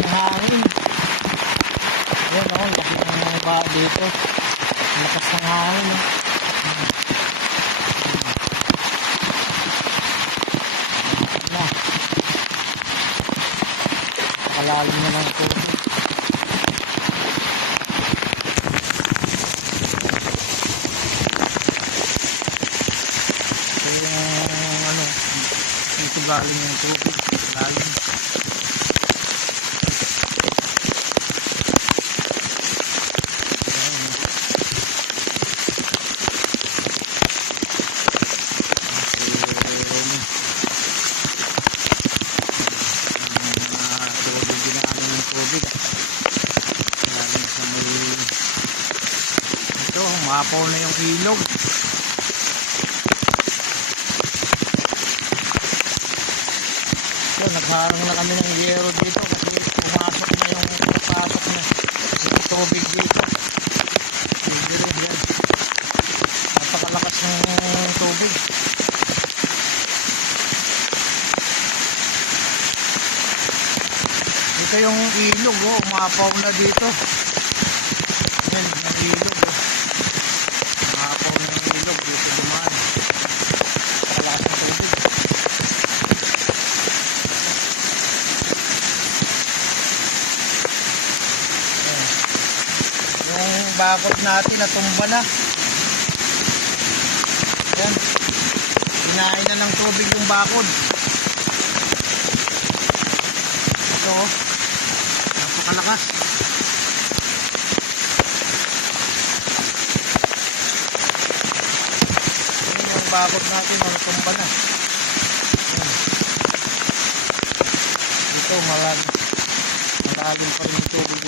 ng hangin yun o oh, lakas ng iba dito lakas ng hangin eh. na kalalim na ng tubig so yung ano dito galing yung tubig lalim Ito, mapaw na yung ilog. So, nagharang na kami ng yero dito kasi pumasok na yung pasok na yung tubig dito. Rin yan. Napakalakas ng tubig. Dito yung ilog, oh, umapaw na dito. Yan, yung ilog, oh. Umapaw na yung ilog dito dumaan. Napakalakas ng tubig. Yung bakot natin natumba na. Yan. Kinain na ng tubig yung bakod. Ito oh. Napakalakas. Yan yung bakod natin natumba na. Yan. Dito malalim. Malalim pa rin yung tubig